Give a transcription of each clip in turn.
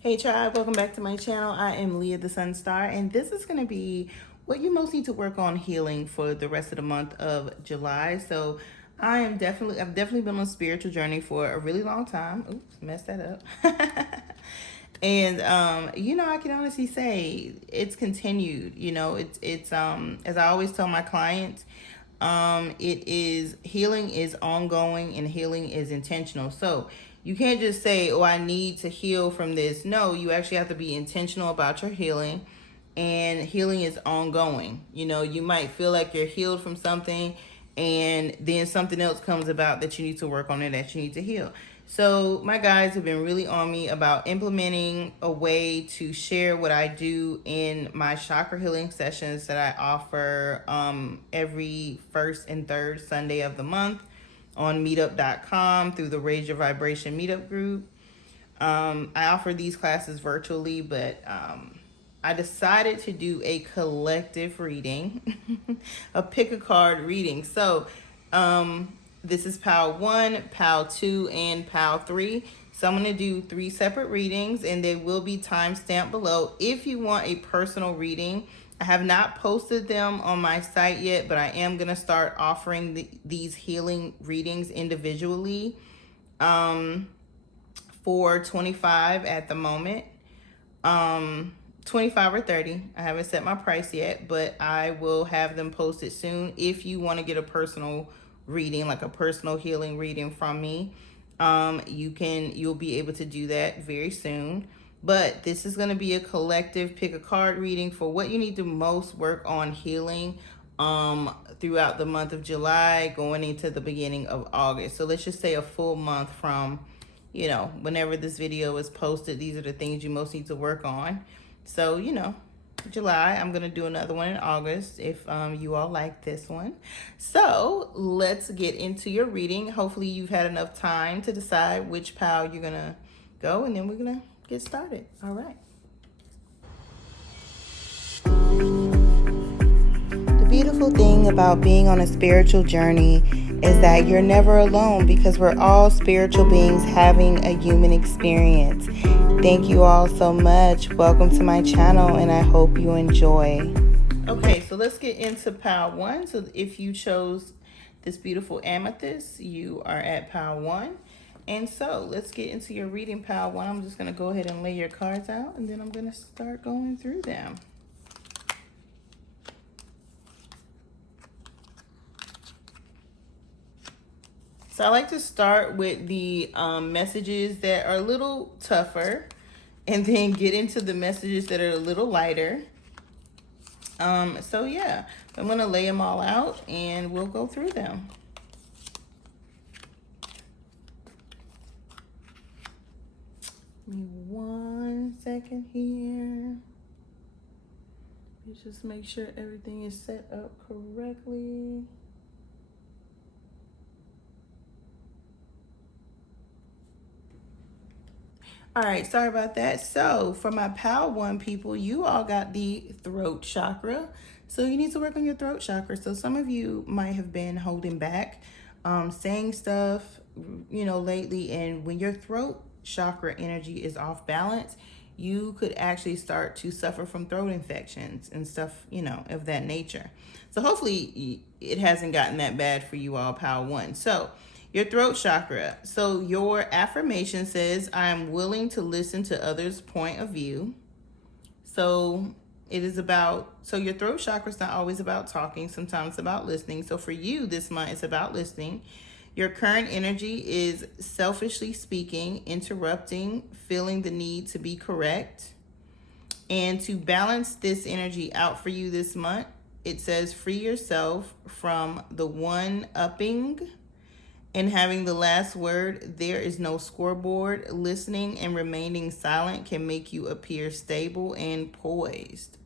Hey tribe, welcome back to my channel. I am Leah the Sun Star, and this is going to be what you most need to work on healing for the rest of the month of July. So I've definitely been on a spiritual journey for a really long time. Oops, messed that up. And I can honestly say it's continued. It's as I always tell my clients, it is healing is ongoing and healing is intentional. So you can't just say, oh, I need to heal from this. No, you actually have to be intentional about your healing, and healing is ongoing. You might feel like you're healed from something, and then something else comes about that you need to work on, and that you need to heal. So my guides have been really on me about implementing a way to share what I do in my chakra healing sessions that I offer every first and third Sunday of the month on meetup.com through the Raise Your Vibration meetup group. I offer these classes virtually, but I decided to do a collective reading, a pick a card reading. So this is PAL 1, PAL 2, and PAL 3. So I'm going to do 3 separate readings, and they will be timestamped below. If you want a personal reading, I have not posted them on my site yet, but I am going to start offering these healing readings individually for $25 at the moment. 25 or 30. I haven't set my price yet, but I will have them posted soon. If you want to get a personal reading, like a personal healing reading from me, you'll be able to do that very soon. But this is going to be a collective pick a card reading for what you need to most work on healing throughout the month of July, going into the beginning of August. So let's just say a full month from whenever this video is posted. These are the things you most need to work on. So, July, I'm going to do another one in August if you all like this one. So let's get into your reading. Hopefully you've had enough time to decide which pal you're going to go, and then we're going to get started. All right. The beautiful thing about being on a spiritual journey is that you're never alone, because we're all spiritual beings having a human experience. Thank you all so much. Welcome to my channel, and I hope you enjoy. Okay, so let's get into PAL 1. So if you chose this beautiful amethyst, you are at PAL 1. And so let's get into your reading, PAL 1. I'm just going to go ahead and lay your cards out, and then I'm going to start going through them. So I like to start with the messages that are a little tougher, and then get into the messages that are a little lighter. So yeah, I'm going to lay them all out, and we'll go through them. Give me 1 second here. Let's just make sure everything is set up correctly. All right, sorry about that. So for my PAL 1 people, you all got the throat chakra. So you need to work on your throat chakra. So some of you might have been holding back, saying stuff, lately. And when your throat chakra energy is off balance, you could actually start to suffer from throat infections and stuff, of that nature. So hopefully it hasn't gotten that bad for you all, PAL 1. So your throat chakra. So your affirmation says, I am willing to listen to others' point of view. So your throat chakra is not always about talking. Sometimes it's about listening. So for you this month, it's about listening. Your current energy is selfishly speaking, interrupting, feeling the need to be correct. And to balance this energy out for you this month, it says free yourself from the one-upping and having the last word. There is no scoreboard. Listening and remaining silent can make you appear stable and poised.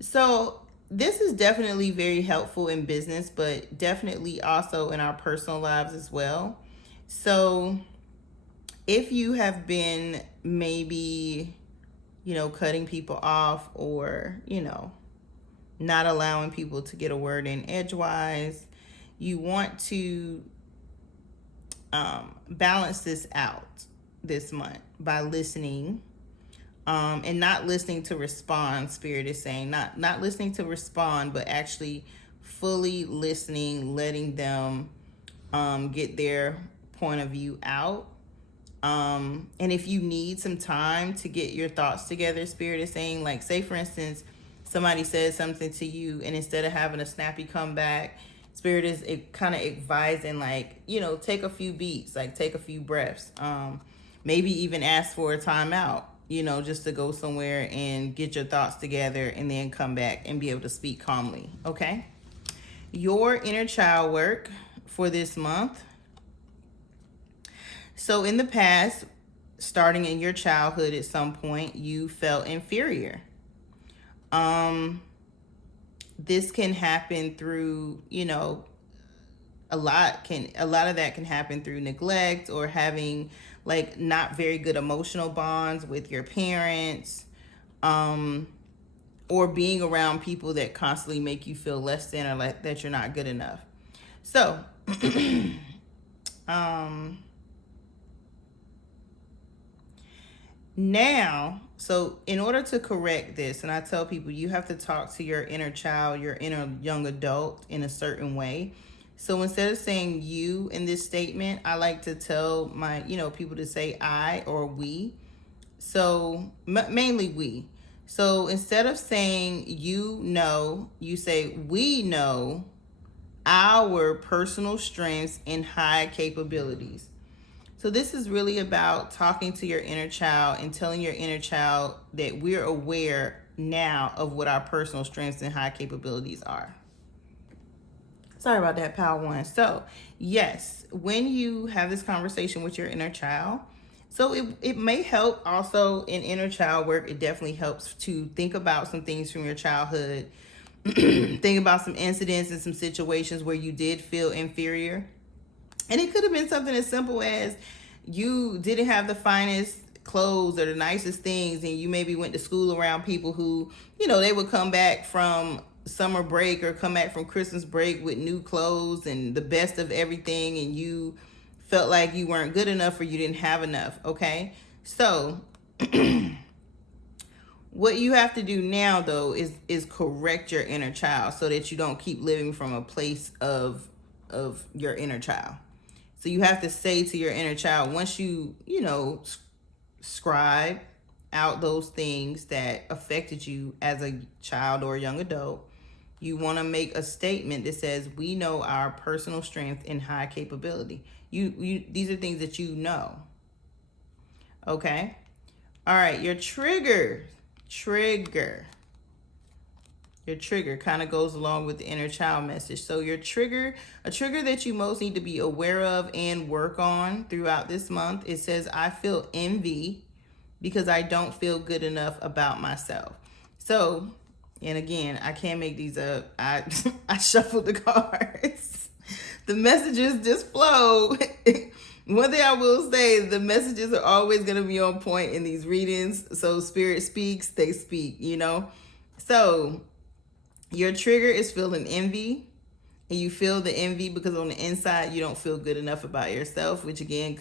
So this is definitely very helpful in business, but definitely also in our personal lives as well. So if you have been maybe, cutting people off, or, not allowing people to get a word in edgewise, you want to balance this out this month by listening And not listening to respond. Spirit is saying not listening to respond, but actually fully listening, letting them get their point of view out. And if you need some time to get your thoughts together, Spirit is saying, like, say for instance, somebody says something to you, and instead of having a snappy comeback, Spirit is kind of advising, like, take a few beats, like take a few breaths. Maybe even ask for a timeout, just to go somewhere and get your thoughts together and then come back and be able to speak calmly. Okay. Your inner child work for this month. So in the past, starting in your childhood, at some point, you felt inferior. This can happen through, a lot of that can happen through neglect or having like not very good emotional bonds with your parents, or being around people that constantly make you feel less than, or like that you're not good enough. So now, so in order to correct this, and I tell people, you have to talk to your inner child, your inner young adult, in a certain way. So instead of saying you in this statement, I like to tell my, people to say I or we. So mainly we. So instead of saying you say we know our personal strengths and high capabilities. So this is really about talking to your inner child and telling your inner child that we're aware now of what our personal strengths and high capabilities are. Sorry about that, Power One. So yes, when you have this conversation with your inner child, so it may help also in inner child work. It definitely helps to think about some things from your childhood, think about some incidents and some situations where you did feel inferior. And it could have been something as simple as you didn't have the finest clothes or the nicest things, and you maybe went to school around people who, they would come back from summer break or come back from Christmas break with new clothes and the best of everything, and you felt like you weren't good enough or you didn't have enough. Okay. So what you have to do now, though, is correct your inner child so that you don't keep living from a place of your inner child. So you have to say to your inner child, once you scribe out those things that affected you as a child or a young adult, you want to make a statement that says, we know our personal strength and high capability. These are things that you know. Okay. All right. Your trigger. Your trigger kind of goes along with the inner child message. So a trigger that you most need to be aware of and work on throughout this month, it says, I feel envy because I don't feel good enough about myself. So, and again, I can't make these up. I shuffled the cards. The messages just flow. One thing I will say, the messages are always going to be on point in these readings. So spirit speaks, they speak, So your trigger is feeling envy, and you feel the envy because on the inside you don't feel good enough about yourself, which again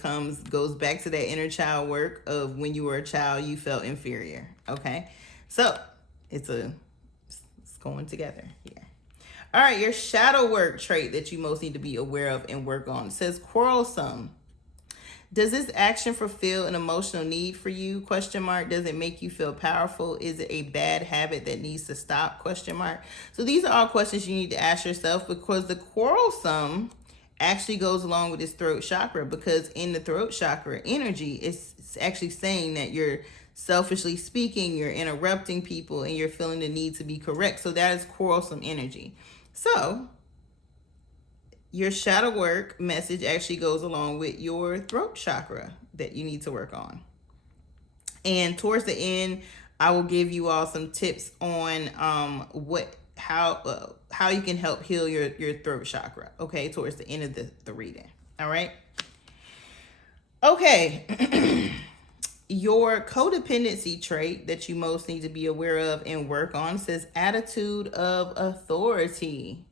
goes back to that inner child work of when you were a child you felt inferior. Okay, so it's going together here. All right, your shadow work trait that you most need to be aware of and work on. It says quarrelsome. Does this action fulfill an emotional need for you? Question mark. Does it make you feel powerful? Is it a bad habit that needs to stop? Question mark. So these are all questions you need to ask yourself, because the quarrelsome actually goes along with this throat chakra, because in the throat chakra energy, it's actually saying that you're selfishly speaking, you're interrupting people, and you're feeling the need to be correct. So that is quarrelsome energy. So your shadow work message actually goes along with your throat chakra that you need to work on. And towards the end, I will give you all some tips on how you can help heal your throat chakra. Okay, towards the end of the reading. All right. Okay. Your codependency trait that you most need to be aware of and work on says attitude of authority.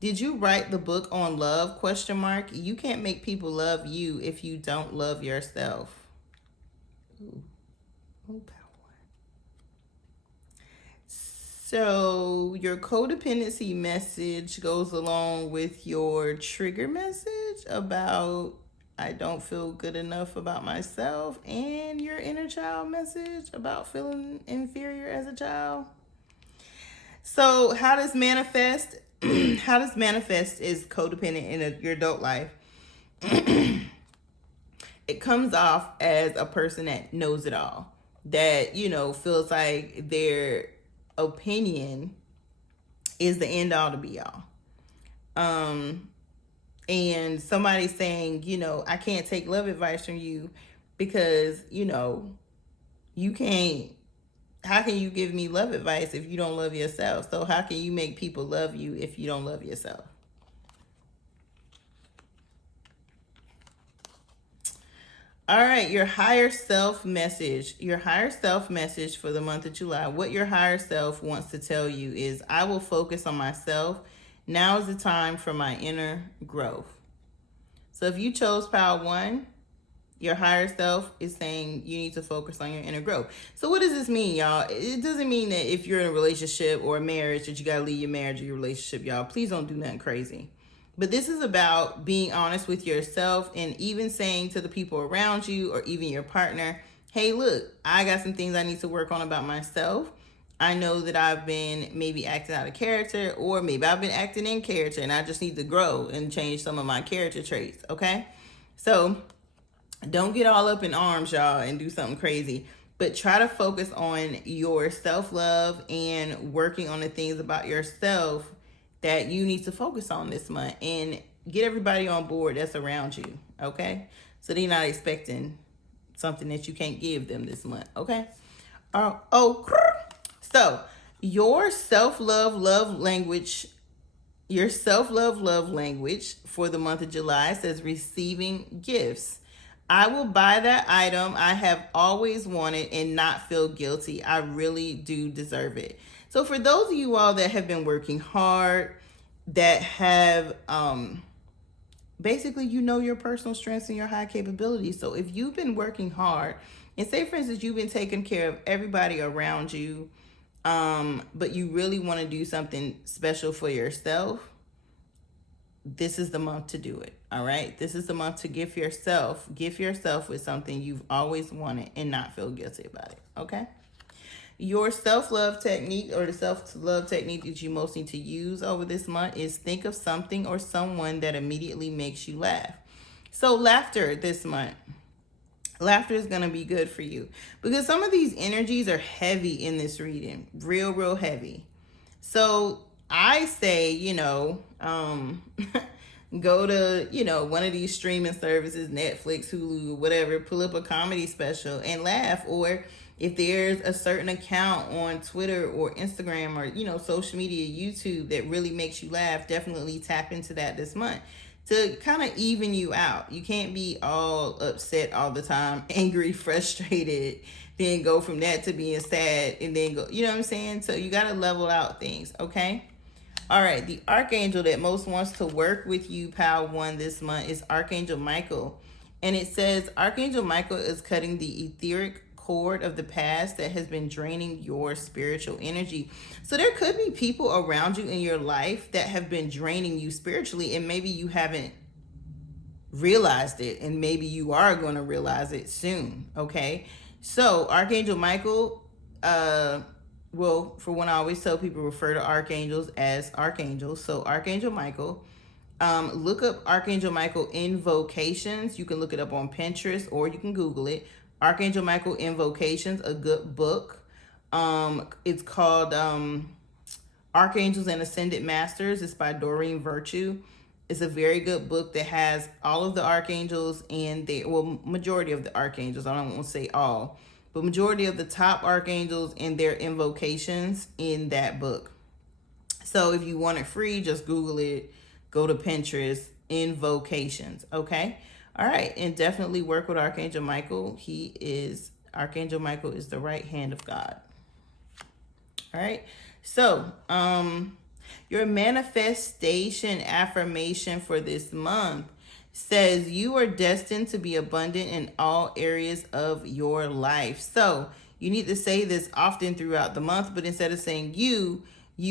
Did you write the book on love? Question mark. You can't make people love you if you don't love yourself. Ooh. Oh, power one. So your codependency message goes along with your trigger message about I don't feel good enough about myself, and your inner child message about feeling inferior as a child. So how does manifest? How does manifest is codependent in your adult life? It comes off as a person that knows it all, that feels like their opinion is the end all to be all. And somebody saying, I can't take love advice from you because you can't. How can you give me love advice if you don't love yourself? So how can you make people love you if you don't love yourself? All right, your higher self message. Your higher self message for the month of July. What your higher self wants to tell you is I will focus on myself. Now is the time for my inner growth. So if you chose Power 1, your higher self is saying you need to focus on your inner growth. So what does this mean, y'all? It doesn't mean that if you're in a relationship or a marriage that you got to leave your marriage or your relationship, y'all. Please don't do nothing crazy. But this is about being honest with yourself and even saying to the people around you or even your partner, hey, look, I got some things I need to work on about myself. I know that I've been maybe acting out of character, or maybe I've been acting in character, and I just need to grow and change some of my character traits, okay? So don't get all up in arms, y'all, and do something crazy. But try to focus on your self-love and working on the things about yourself that you need to focus on this month, and get everybody on board that's around you, okay? So they're not expecting something that you can't give them this month, okay? So your self-love language, for the month of July says receiving gifts. I will buy that item I have always wanted and not feel guilty. I really do deserve it. So for those of you all that have been working hard, that have basically your personal strengths and your high capabilities. So if you've been working hard, and say for instance you've been taking care of everybody around you, but you really want to do something special for yourself, this is the month to do it. All right, this is the month to gift yourself with something you've always wanted and not feel guilty about it. Okay. Your self-love technique, or the self-love technique that you most need to use over this month, is think of something or someone that immediately makes you laugh. So laughter this month. Laughter is going to be good for you because some of these energies are heavy in this reading, real heavy. So I say, go to, one of these streaming services, Netflix, Hulu, whatever, pull up a comedy special and laugh. Or if there's a certain account on Twitter or Instagram or, social media, YouTube, that really makes you laugh, definitely tap into that this month to kind of even you out. You can't be all upset all the time, angry, frustrated, then go from that to being sad and then go, you know what I'm saying? So you got to level out things, okay? All right, the archangel that most wants to work with you, Power 1, this month is Archangel Michael. And it says Archangel Michael is cutting the etheric cord of the past that has been draining your spiritual energy. So there could be people around you in your life that have been draining you spiritually, and maybe you haven't realized it, and maybe you are going to realize it soon, okay? So Archangel Michael, well, for one, I always tell people refer to archangels as archangels. So Archangel Michael, look up Archangel Michael invocations. You can look it up on Pinterest or you can Google it. Archangel Michael invocations, a good book. It's called Archangels and Ascended Masters. It's by Doreen Virtue. It's a very good book that has all of the archangels and majority of the archangels. I don't want to say all, but majority of the top archangels and their invocations in that book. So if you want it free, just Google it, go to Pinterest, invocations, okay? All right, and definitely work with Archangel Michael. Archangel Michael is the right hand of God. All right, so your manifestation affirmation for this month says you are destined to be abundant in all areas of your life. So you need to say this often throughout the month, but instead of saying you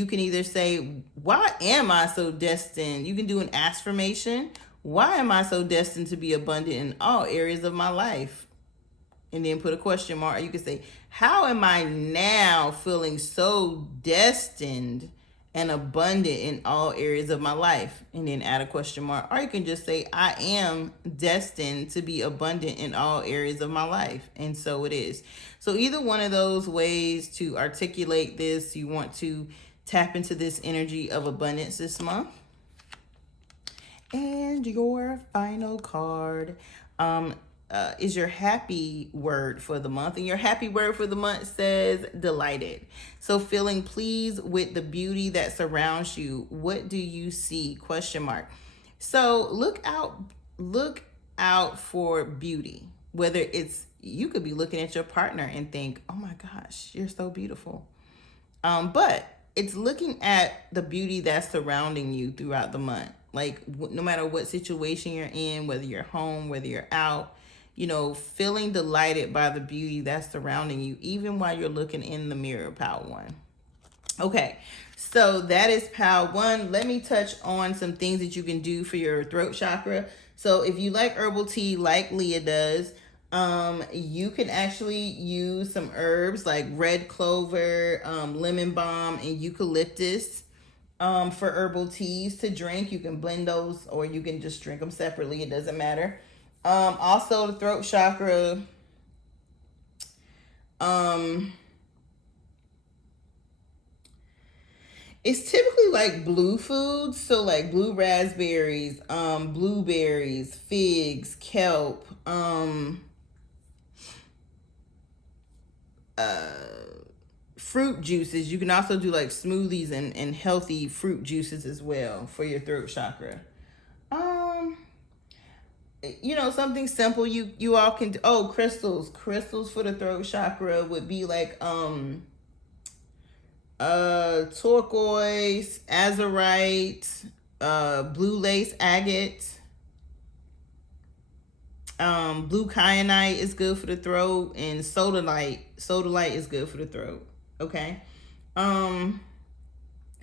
can either say, why am I so destined? You can do an affirmation. Why am I so destined to be abundant in all areas of my life? And then put a question mark. Or you can say, how am I now feeling so destined and abundant in all areas of my life? And then add a question mark. Or you can just say, I am destined to be abundant in all areas of my life. And so it is. So either one of those ways to articulate this, you want to tap into this energy of abundance this month. And your final card is your happy word for the month. And your happy word for the month says delighted. So feeling pleased with the beauty that surrounds you. What do you see? Question mark. So look out for beauty. Whether it's, you could be looking at your partner and think, oh my gosh, you're so beautiful. But it's looking at the beauty that's surrounding you throughout the month. Like no matter what situation you're in, whether you're home, whether you're out, feeling delighted by the beauty that's surrounding you, even while you're looking in the mirror, Pile 1. Okay, so that is Pile 1. Let me touch on some things that you can do for your throat chakra. So if you like herbal tea like Lia does, you can actually use some herbs like red clover, lemon balm, and eucalyptus for herbal teas to drink. You can blend those or you can just drink them separately. It doesn't matter. Also the throat chakra, it's typically like blue foods. So like blue raspberries, blueberries, figs, kelp, fruit juices. You can also do like smoothies and healthy fruit juices as well for your throat chakra. Something simple you all can do. Oh, crystals for the throat chakra would be like turquoise, azurite, blue lace agate, blue kyanite is good for the throat, and sodalite is good for the throat. Okay.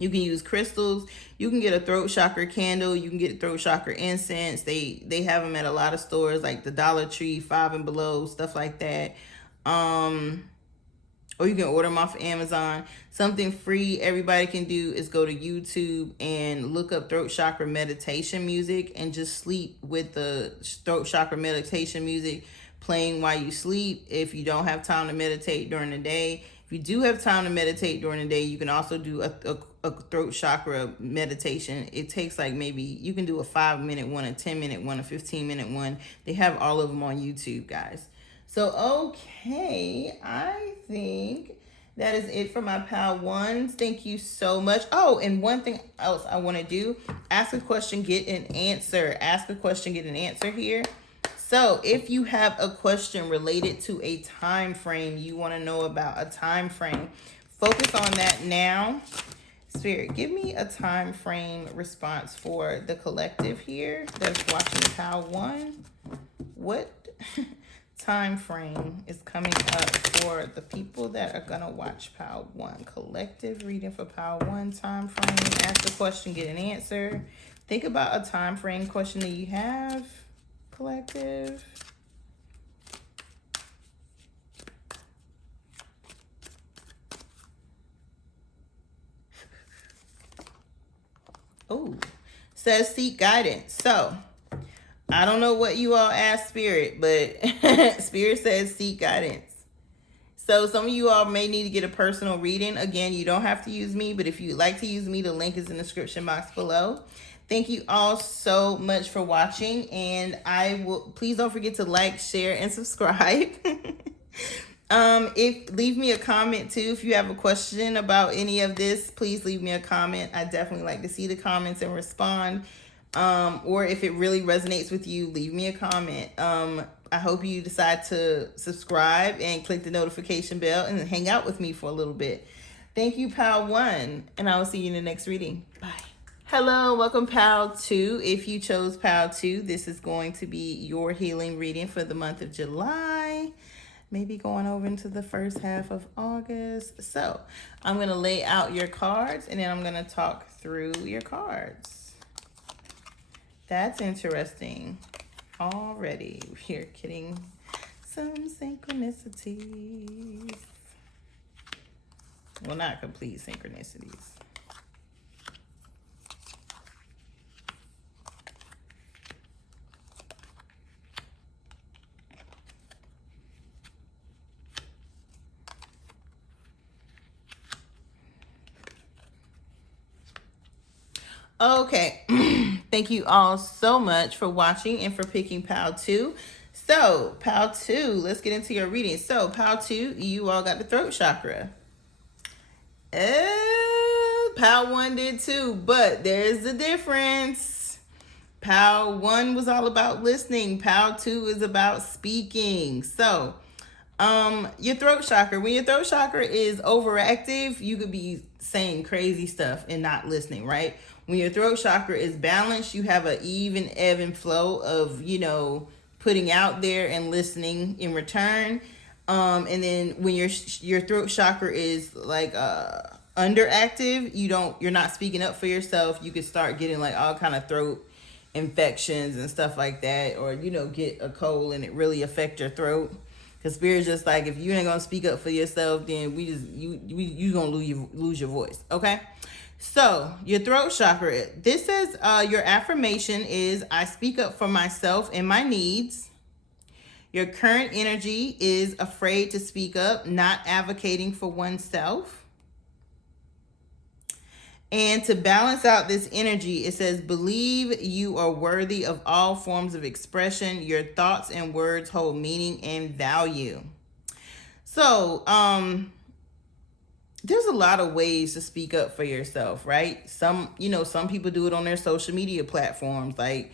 You can use crystals. You can get a throat chakra candle. You can get a throat chakra incense. They have them at a lot of stores like the Dollar Tree, Five and Below, stuff like that. Or you can order them off of Amazon. Something free everybody can do is go to YouTube and look up throat chakra meditation music and just sleep with the throat chakra meditation music playing while you sleep. If you don't have time to meditate during the day, if you do have time to meditate during the day, you can also do a throat chakra meditation. It takes like maybe, you can do a 5-minute one, a 10-minute one, a 15-minute one. They have all of them on YouTube, guys. So, okay, I think that is it for my Pile 1s. Thank you so much. Oh, and one thing else I want to do, ask a question, get an answer. Ask a question, get an answer here. So if you have a question related to a time frame, you want to know about a time frame, focus on that now. Spirit, give me a time frame response for the collective here that's watching Pile 1. What time frame is coming up for the people that are going to watch Pile 1? Collective reading for Pile 1, time frame. Ask a question, get an answer. Think about a time frame question that you have. Collective. Oh, says seek guidance. So I don't know what you all ask Spirit, but Spirit says seek guidance. So some of you all may need to get a personal reading. Again, you don't have to use me, but if you'd like to use me, the link is in the description box below. Thank you all so much for watching, and please don't forget to like, share, and subscribe. Leave me a comment too if you have a question about any of this. Please leave me a comment. I definitely like to see the comments and respond. Or if it really resonates with you, leave me a comment. I hope you decide to subscribe and click the notification bell and hang out with me for a little bit. Thank you, Pile 1, and I will see you in the next reading. Bye. Hello, welcome Pile 2. If you chose Pile 2, this is going to be your healing reading for the month of July. maybe going over into the first half of August. So I'm going to lay out your cards and then I'm going to talk through your cards. That's interesting. Already, we're getting some synchronicities. Well, not complete synchronicities. Okay, thank you all so much for watching and for picking Pal 2. So, Pal 2, let's get into your reading. So, Pal 2, you all got the throat chakra. Pal 1 did too, but there's a difference. Pal 1 was all about listening. Pal 2 is about speaking. So, your throat chakra, when your throat chakra is overactive, you could be saying crazy stuff and not listening, right? When your throat chakra is balanced, you have an even ebb and flow of, putting out there and listening in return. And then when your throat chakra is like underactive, you're not speaking up for yourself. You could start getting like all kind of throat infections and stuff like that, or get a cold and it really affect your throat. Because Spirit's just like, if you ain't gonna speak up for yourself, then you gonna lose your voice. Okay. So your throat chakra, this says your affirmation is, I speak up for myself and my needs. Your current energy is afraid to speak up, not advocating for oneself. And to balance out this energy, it says, believe you are worthy of all forms of expression. Your thoughts and words hold meaning and value. So, there's a lot of ways to speak up for yourself, right? Some people do it on their social media platforms like,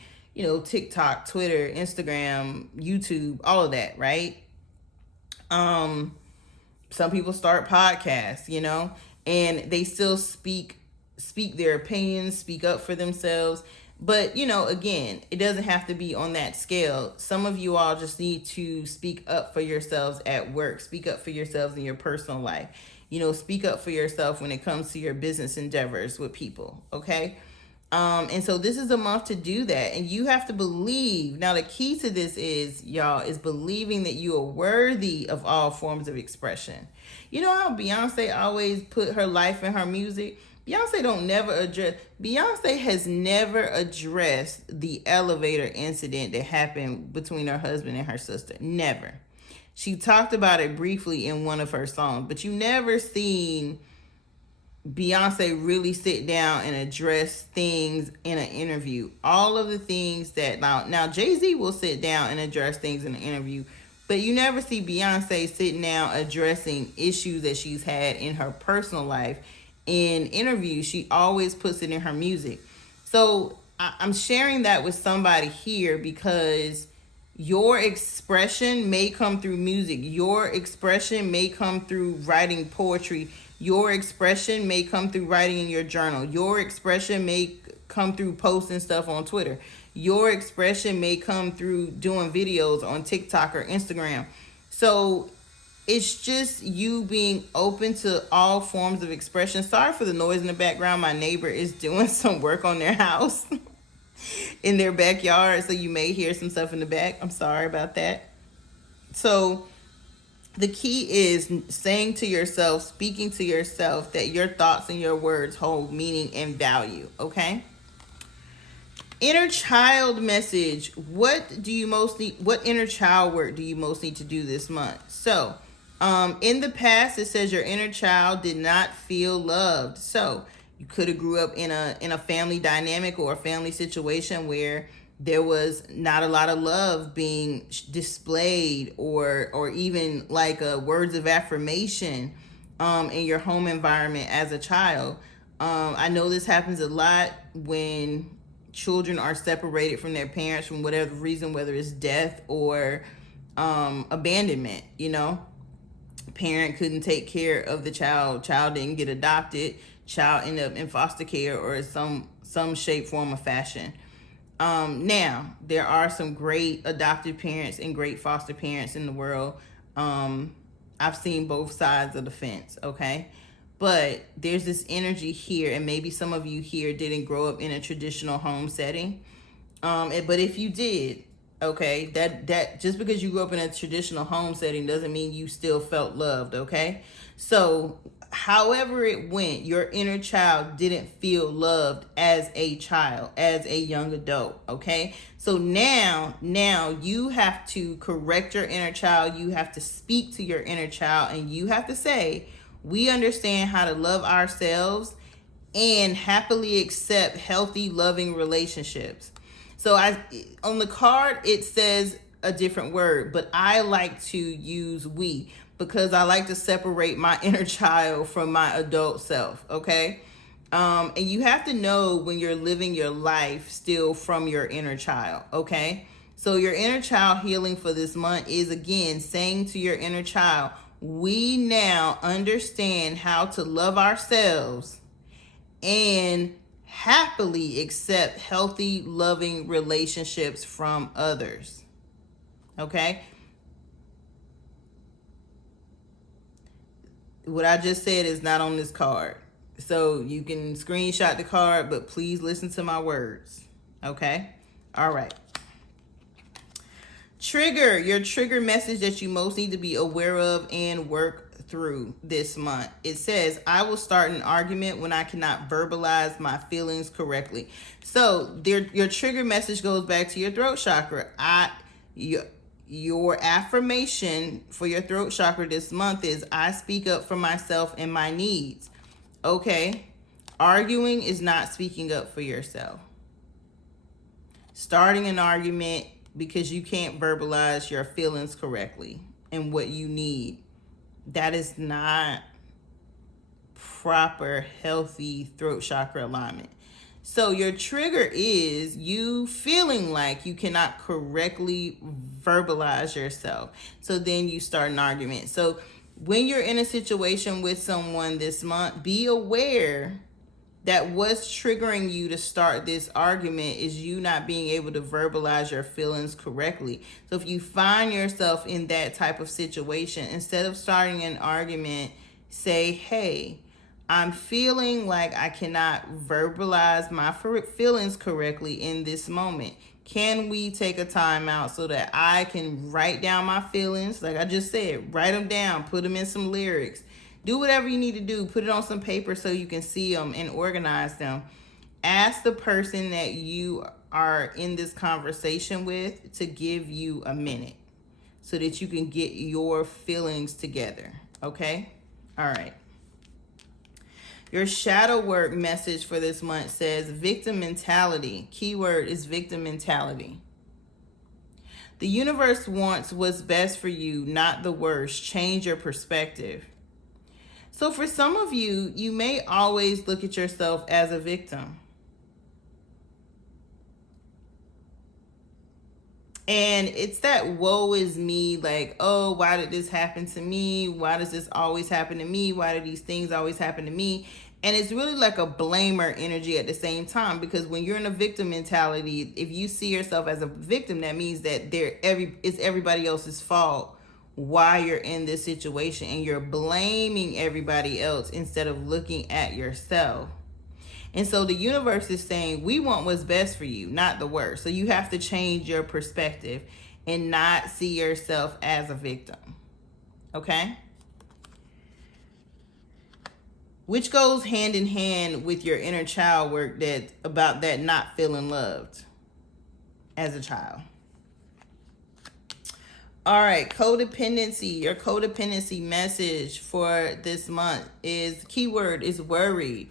TikTok, Twitter, Instagram, YouTube, all of that, right? Some people start podcasts, and they still speak their opinions, speak up for themselves. But, again, it doesn't have to be on that scale. Some of you all just need to speak up for yourselves at work, speak up for yourselves in your personal life. Speak up for yourself when it comes to your business endeavors with people, okay? And so this is a month to do that. And you have to believe. Now, the key to this is believing that you are worthy of all forms of expression. You know how Beyonce always put her life in her music? Beyonce has never addressed the elevator incident that happened between her husband and her sister. Never. She talked about it briefly in one of her songs, but you never seen Beyonce really sit down and address things in an interview. All of the things that now Jay-Z will sit down and address things in an interview, but you never see Beyonce sitting down addressing issues that she's had in her personal life in interviews. She always puts it in her music. So I'm sharing that with somebody here because your expression may come through music. Your expression may come through writing poetry. Your expression may come through writing in your journal. Your expression may come through posting stuff on Twitter. Your expression may come through doing videos on TikTok or Instagram. So it's just you being open to all forms of expression. Sorry for the noise in the background. My neighbor is doing some work on their house in their backyard, so you may hear some stuff in the back. I'm sorry about that. So the key is saying to yourself, speaking to yourself, that your thoughts and your words hold meaning and value, okay? Inner child message. What inner child work do you most need to do this month? So, in the past, it says your inner child did not feel loved. So, you could have grew up in a family dynamic or a family situation where there was not a lot of love being displayed, or even like words of affirmation in your home environment as a child. I know this happens a lot when children are separated from their parents from whatever reason, whether it's death or abandonment. Parent couldn't take care of the child didn't get adopted, child ended up in foster care or some shape, form, or fashion. Now there are some great adoptive parents and great foster parents in the world. I've seen both sides of the fence, okay? But there's this energy here, and maybe some of you here didn't grow up in a traditional home setting. But if you did, okay, that just because you grew up in a traditional home setting doesn't mean you still felt loved, okay? So however it went, your inner child didn't feel loved as a child, as a young adult, okay? So now you have to correct your inner child. You have to speak to your inner child, and you have to say, we understand how to love ourselves and happily accept healthy, loving relationships. So on the card it says a different word, but I like to use we because I like to separate my inner child from my adult self, okay? And you have to know when you're living your life still from your inner child, okay? So your inner child healing for this month is, again, saying to your inner child, we now understand how to love ourselves and happily accept healthy, loving relationships from others. Okay? What I just said is not on this card. So you can screenshot the card, but please listen to my words. Okay? All right. Trigger, your trigger message that you most need to be aware of and work through this month. It says, I will start an argument when I cannot verbalize my feelings correctly. So your trigger message goes back to your throat chakra. Your affirmation for your throat chakra this month is, I speak up for myself and my needs. Okay? Arguing is not speaking up for yourself. Starting an argument because you can't verbalize your feelings correctly and what you need. That is not proper, healthy throat chakra alignment. So your trigger is you feeling like you cannot correctly verbalize yourself. So then you start an argument. So when you're in a situation with someone this month, be aware that what's triggering you to start this argument is you not being able to verbalize your feelings correctly. So if you find yourself in that type of situation, instead of starting an argument, say, hey, I'm feeling like I cannot verbalize my feelings correctly in this moment. Can we take a time out so that I can write down my feelings? Like I just said, write them down, put them in some lyrics. Do whatever you need to do. Put it on some paper so you can see them and organize them. Ask the person that you are in this conversation with to give you a minute so that you can get your feelings together. Okay? All right. Your shadow work message for this month says victim mentality. Keyword is victim mentality. The universe wants what's best for you, not the worst. Change your perspective. So for some of you, you may always look at yourself as a victim. And it's that woe is me, like, oh, why did this happen to me? Why does this always happen to me? Why do these things always happen to me? And it's really like a blamer energy at the same time, because when you're in a victim mentality, if you see yourself as a victim, that means that it's everybody else's fault why you're in this situation, and you're blaming everybody else instead of looking at yourself. And so the universe is saying, we want what's best for you, not the worst. So you have to change your perspective and not see yourself as a victim. Okay? Which goes hand in hand with your inner child work about that not feeling loved as a child. All right, codependency. Your codependency message for this month is, keyword is worried.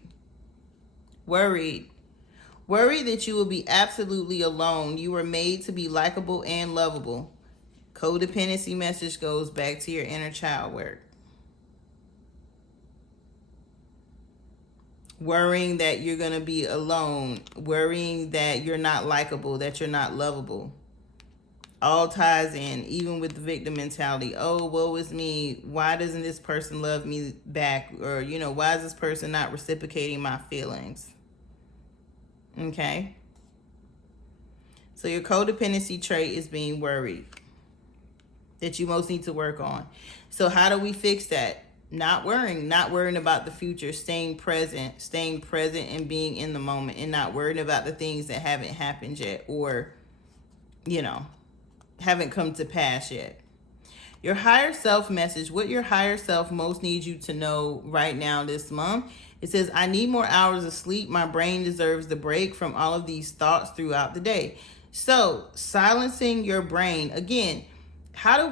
Worried. Worried that you will be absolutely alone. You were made to be likable and lovable. Codependency message goes back to your inner child work. Worrying that you're going to be alone. Worrying that you're not likable, that you're not lovable. All ties in, even with the victim mentality. Oh, woe is me. Why doesn't this person love me back? Or, why is this person not reciprocating my feelings? Okay. So your codependency trait is being worried. that you most need to work on. So how do we fix that? Not worrying about the future, staying present and being in the moment, and not worrying about the things that haven't happened yet, or, haven't come to pass yet. Your higher self message, what your higher self most needs you to know right now this month. It says, I need more hours of sleep. My brain deserves the break from all of these thoughts throughout the day. So silencing your brain, again, how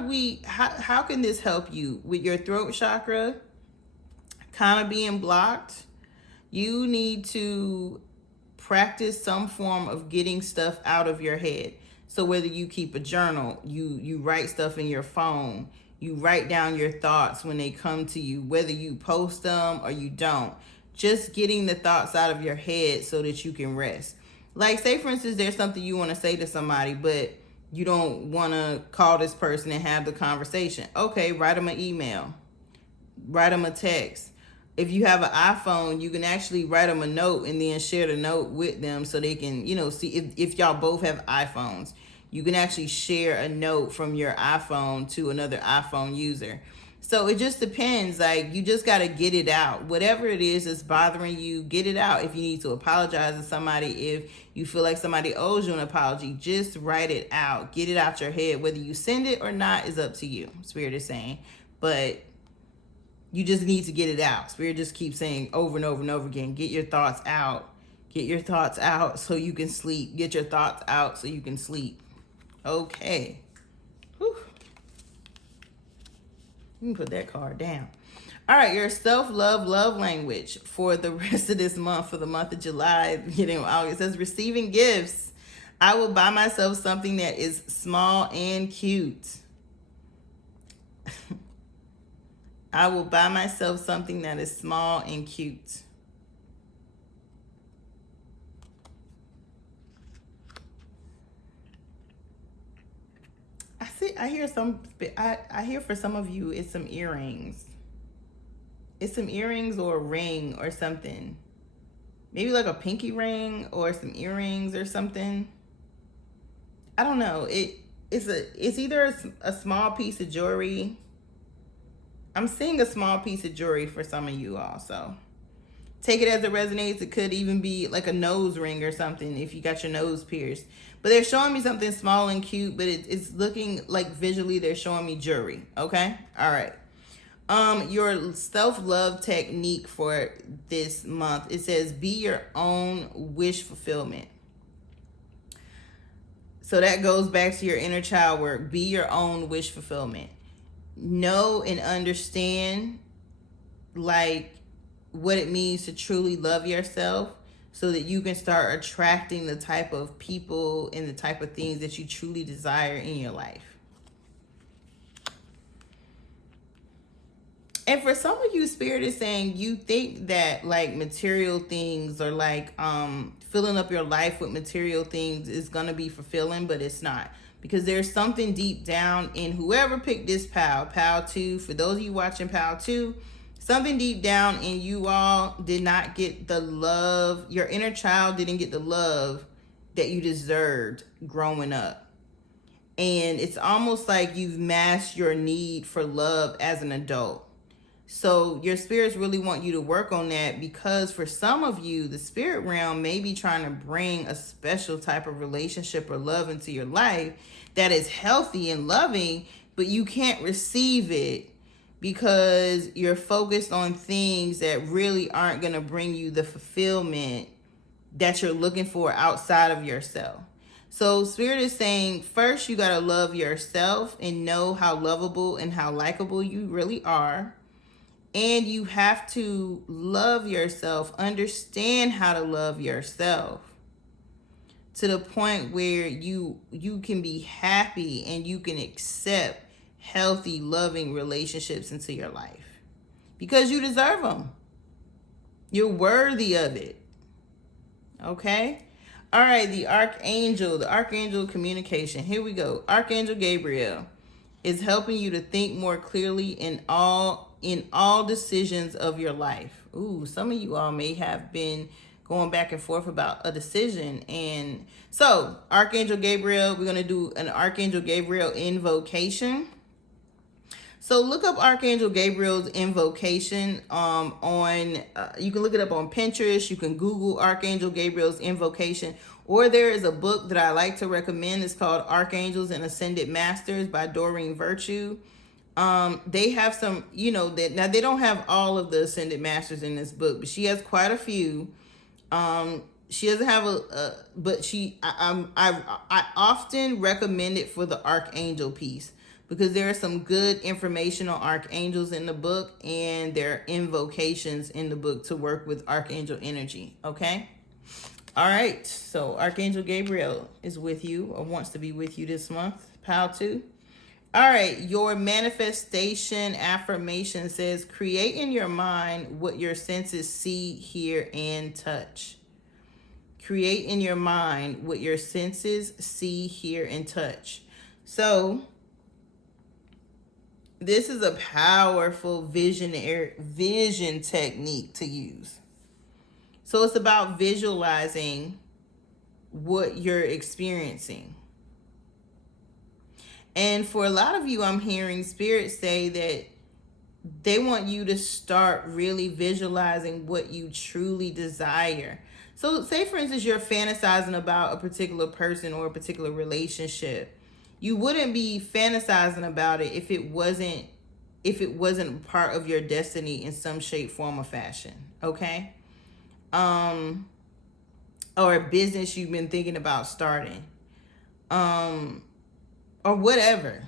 can this help you with your throat chakra kind of being blocked? You need to practice some form of getting stuff out of your head. So whether you keep a journal, you write stuff in your phone, you write down your thoughts when they come to you, whether you post them or you don't, just getting the thoughts out of your head so that you can rest. Like, say for instance, there's something you want to say to somebody, but you don't want to call this person and have the conversation. Okay, write them an email, write them a text. If you have an iPhone, you can actually write them a note and then share the note with them so they can, see if y'all both have iPhones. You can actually share a note from your iPhone to another iPhone user. So it just depends. Like, you just got to get it out. Whatever it is that's bothering you, get it out. If you need to apologize to somebody, if you feel like somebody owes you an apology, just write it out. Get it out your head. Whether you send it or not is up to you, Spirit is saying. But you just need to get it out. Spirit just keeps saying over and over and over again, get your thoughts out. Get your thoughts out so you can sleep. Get your thoughts out so you can sleep. Okay. Whew. You can put that card down. All right, your self-love love language for the rest of this month, for the month of July, beginning of August. It says receiving gifts. I will buy myself something that is small and cute. I will buy myself something that is small and cute. I hear for some of you, it's some earrings. It's some earrings or a ring or something. Maybe like a pinky ring or some earrings or something. I don't know. It's either a small piece of jewelry. I'm seeing a small piece of jewelry for some of you also. Take it as it resonates. It could even be like a nose ring or something if you got your nose pierced. But they're showing me something small and cute, but it's looking like visually they're showing me jewelry. Okay? All right. Your self-love technique for this month, it says be your own wish fulfillment. So that goes back to your inner child work. Be your own wish fulfillment. Know and understand like what it means to truly love yourself so that you can start attracting the type of people and the type of things that you truly desire in your life. And for some of you, Spirit is saying you think that like material things or like filling up your life with material things is going to be fulfilling, but it's not. Because there's something deep down in whoever picked this Pal 2, for those of you watching Pal 2, something deep down in you all did not get the love. Your inner child didn't get the love that you deserved growing up. And it's almost like you've masked your need for love as an adult. So your spirits really want you to work on that, because for some of you, the spirit realm may be trying to bring a special type of relationship or love into your life that is healthy and loving, but you can't receive it because you're focused on things that really aren't going to bring you the fulfillment that you're looking for outside of yourself. So Spirit is saying, first, you got to love yourself and know how lovable and how likable you really are. And you have to love yourself, understand how to love yourself to the point where you can be happy and you can accept healthy, loving relationships into your life because you deserve them. You're worthy of it. Okay? All right, the archangel communication. Here we go. Archangel Gabriel is helping you to think more clearly in all decisions of your life. Ooh, some of you all may have been going back and forth about a decision. And so, Archangel Gabriel, we're going to do an Archangel Gabriel invocation. So look up Archangel Gabriel's invocation on, you can look it up on Pinterest. You can Google Archangel Gabriel's invocation. Or there is a book that I like to recommend. It's called Archangels and Ascended Masters by Doreen Virtue. They have some, that now they don't have all of the Ascended Masters in this book, but she has quite a few. She doesn't have but I often recommend it for the Archangel piece, because there are some good information on archangels in the book, and there are invocations in the book to work with archangel energy. Okay. All right. So Archangel Gabriel is with you, or wants to be with you this month. Pal 2. All right. Your manifestation affirmation says, create in your mind what your senses see, hear, and touch. Create in your mind what your senses see, hear, and touch. So this is a powerful vision technique to use. So it's about visualizing what you're experiencing. And for a lot of you, I'm hearing Spirit say that they want you to start really visualizing what you truly desire. So say, for instance, you're fantasizing about a particular person or a particular relationship. You wouldn't be fantasizing about it if it wasn't part of your destiny in some shape, form, or fashion. Okay? Or a business you've been thinking about starting. Or whatever.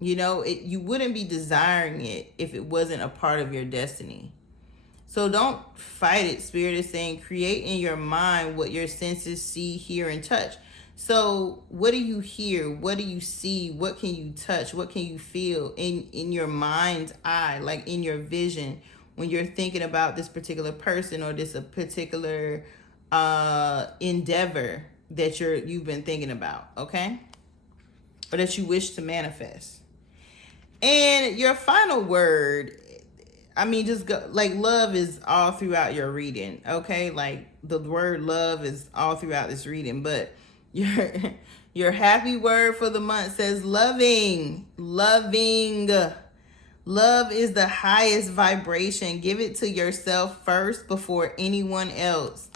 You wouldn't be desiring it if it wasn't a part of your destiny. So don't fight it. Spirit is saying, create in your mind what your senses see, hear, and touch. So what do you hear? What do you see? What can you touch? What can you feel in your mind's eye, like in your vision, when you're thinking about this particular person or this a particular endeavor that you've been thinking about, okay? Or that you wish to manifest. And your final word, just go, like, love is all throughout your reading, okay? Like, the word love is all throughout this reading, but your happy word for the month says loving. Love is the highest vibration. Give it to yourself first before anyone else.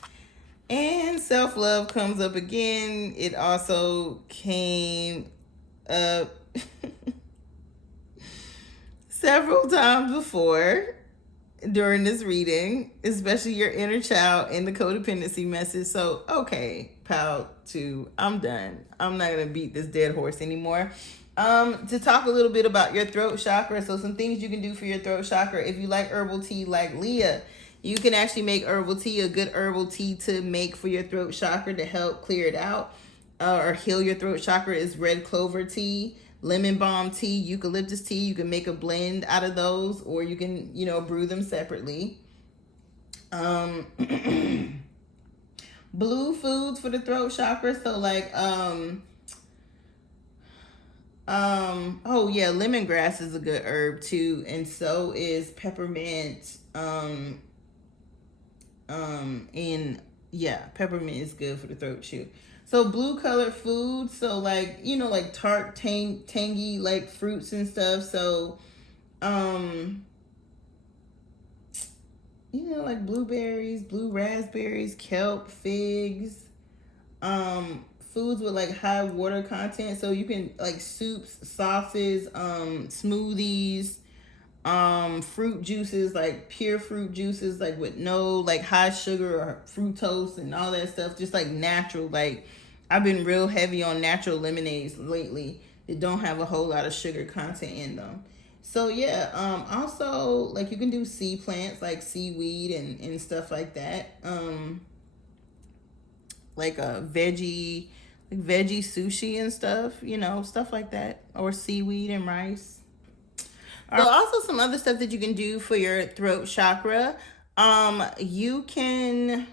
And self-love comes up again. It also came up several times before during this reading, especially your inner child and the codependency message. So, okay, pal 2, I'm done. I'm not going to beat this dead horse anymore. To talk a little bit about your throat chakra. So some things you can do for your throat chakra. If you like herbal tea like Lia, you can actually make herbal tea, a good herbal tea to make for your throat chakra to help clear it out or heal your throat chakra is red clover tea, lemon balm tea, eucalyptus tea. You can make a blend out of those, or you can, brew them separately. Blue foods for the throat chakra. So like, lemongrass is a good herb too. And so is peppermint. Peppermint is good for the throat too. So blue colored foods, so like, like tart, tangy, like fruits and stuff. So, like blueberries, blue raspberries, kelp, figs, foods with like high water content. So you can like soups, sauces, smoothies, fruit juices, like pure fruit juices, like with no like high sugar or fructose and all that stuff, just like natural. Like I've been real heavy on natural lemonades lately that don't have a whole lot of sugar content in them. So yeah, also like you can do sea plants like seaweed and stuff like that. Like a veggie sushi and stuff, stuff like that, or seaweed and rice. So also some other stuff that you can do for your throat chakra. You can,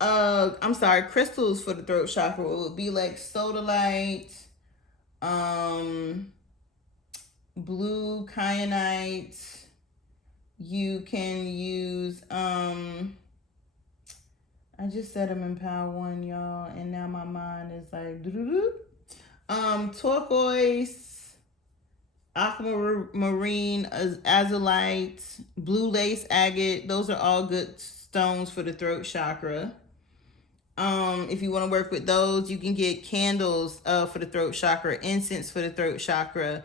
crystals for the throat chakra would be like sodalite, blue kyanite. You can use, I just said them in power 1, y'all, and now my mind is like, turquoise, aquamarine, azulite, blue lace agate. Those are all good stones for the throat chakra. If you want to work with those, you can get candles for the throat chakra, incense for the throat chakra.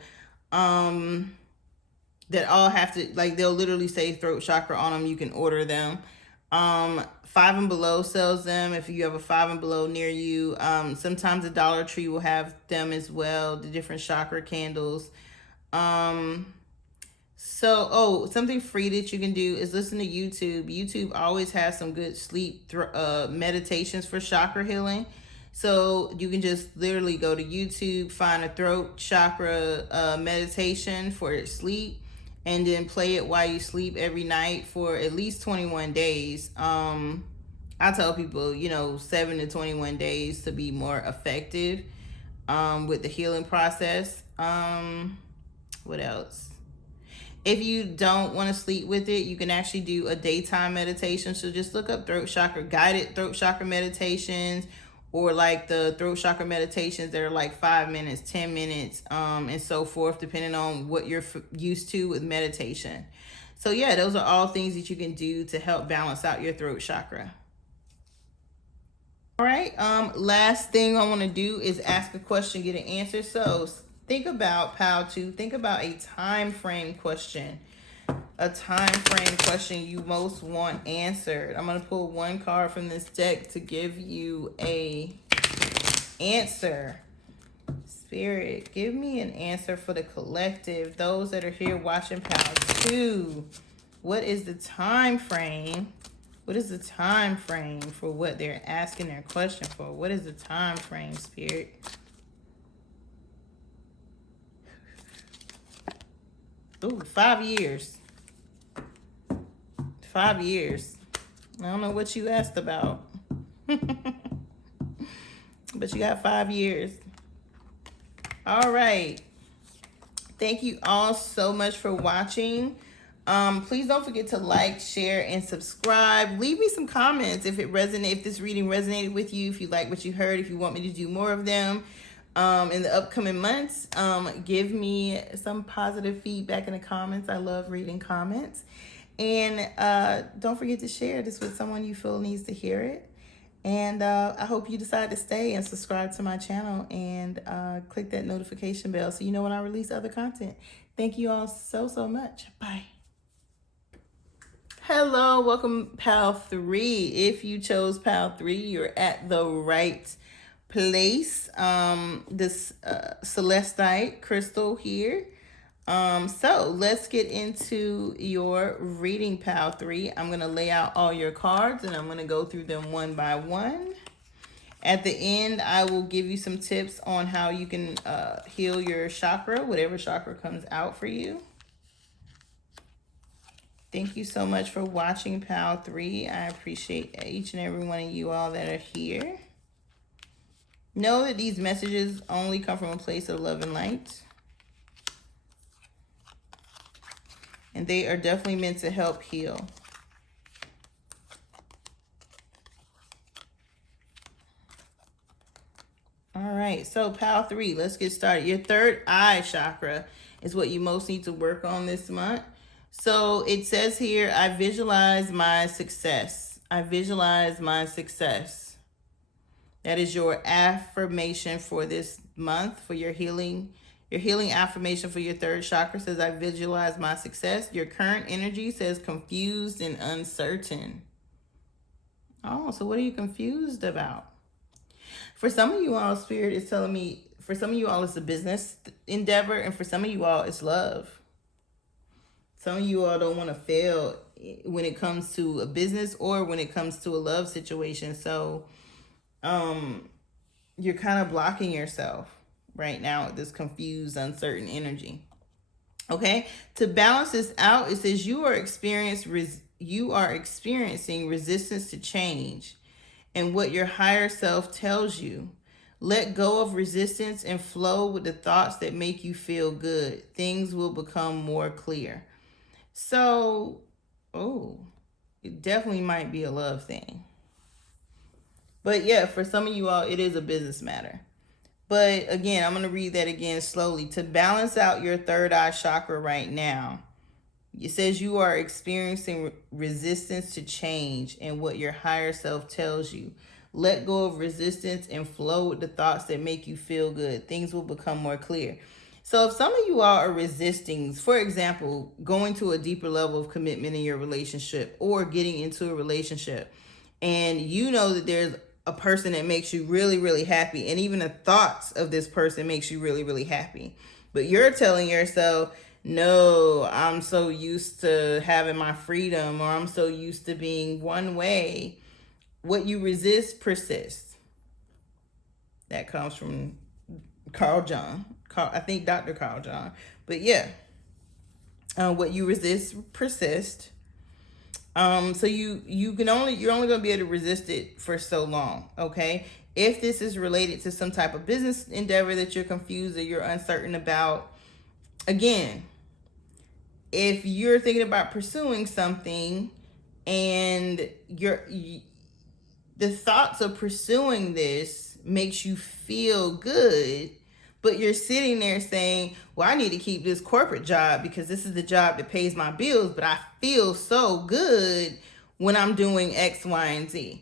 That all have to, like, they'll literally say throat chakra on them. You can order them. Five and Below sells them if you have a Five and Below near you. Sometimes the Dollar Tree will have them as well, the different chakra candles. Something free that you can do is listen to YouTube. YouTube always has some good sleep meditations for chakra healing. So you can just literally go to YouTube, find a throat chakra meditation for sleep, and then play it while you sleep every night for at least 21 days. I tell people, 7 to 21 days to be more effective with the healing process. What else? If you don't want to sleep with it, you can actually do a daytime meditation. So just look up guided throat chakra meditations, or like the throat chakra meditations that are like 5 minutes, 10 minutes, and so forth, depending on what you're used to with meditation. So yeah, those are all things that you can do to help balance out your throat chakra. All right, last thing I want to do is ask a question, get an answer. So think about think about a time frame question. A time frame question you most want answered. I'm going to pull one card from this deck to give you a answer. Spirit, give me an answer for the collective. Those that are here watching Pal 2. What is the time frame? What is the time frame for what they're asking their question for? What is the time frame, Spirit? Ooh, 5 years. 5 years. I don't know what you asked about. But you got 5 years. All right. Thank you all so much for watching. Please don't forget to like, share, and subscribe. Leave me some comments if this reading resonated with you, if you like what you heard, if you want me to do more of them in the upcoming months. Give me some positive feedback in the comments. I love reading comments. And don't forget to share this with someone you feel needs to hear it. And I hope you decide to stay and subscribe to my channel and click that notification bell so you know when I release other content. Thank you all so much. Bye. Hello, welcome Pal 3. If you chose Pal 3, you're at the right place. This celestite crystal here. So let's get into your reading, Pal 3. I'm going to lay out all your cards and I'm going to go through them one by one. At the end, I will give you some tips on how you can heal your chakra, whatever chakra comes out for you. Thank you so much for watching, Pal 3. I appreciate each and every one of you all that are here. Know that these messages only come from a place of love and light. And they are definitely meant to help heal. All right, so Pal 3, let's get started. Your third eye chakra is what you most need to work on this month. So it says here, I visualize my success. I visualize my success. That is your affirmation for this month, for your healing. Your healing affirmation for your third chakra says, I visualize my success. Your current energy says confused and uncertain. Oh, so what are you confused about? For some of you all, Spirit is telling me, for some of you all, it's a business endeavor. And for some of you all, it's love. Some of you all don't want to fail when it comes to a business or when it comes to a love situation. So you're kind of blocking yourself right now with this confused, uncertain energy. Okay, to balance this out, it says you are experiencing resistance to change and what your higher self tells you. Let go of resistance and flow with the thoughts that make you feel good. Things will become more clear. So, it definitely might be a love thing. But yeah, for some of you all, it is a business matter. But again, I'm going to read that again slowly. To balance out your third eye chakra right now, it says you are experiencing resistance to change and what your higher self tells you. Let go of resistance and flow with the thoughts that make you feel good. Things will become more clear. So if some of you all are resisting, for example, going to a deeper level of commitment in your relationship or getting into a relationship, and you know that there's a person that makes you really, really happy, and even the thoughts of this person makes you really, really happy, but you're telling yourself, no, I'm so used to having my freedom, or I'm so used to being one way. What you resist persists. That comes from I think Dr. Carl Jung. But yeah, what you resist persists. So you're only going to be able to resist it for so long. Okay. If this is related to some type of business endeavor that you're confused or you're uncertain about, again, if you're thinking about pursuing something and the thoughts of pursuing this makes you feel good, but you're sitting there saying, well, I need to keep this corporate job because this is the job that pays my bills, but I feel so good when I'm doing X, Y, and Z.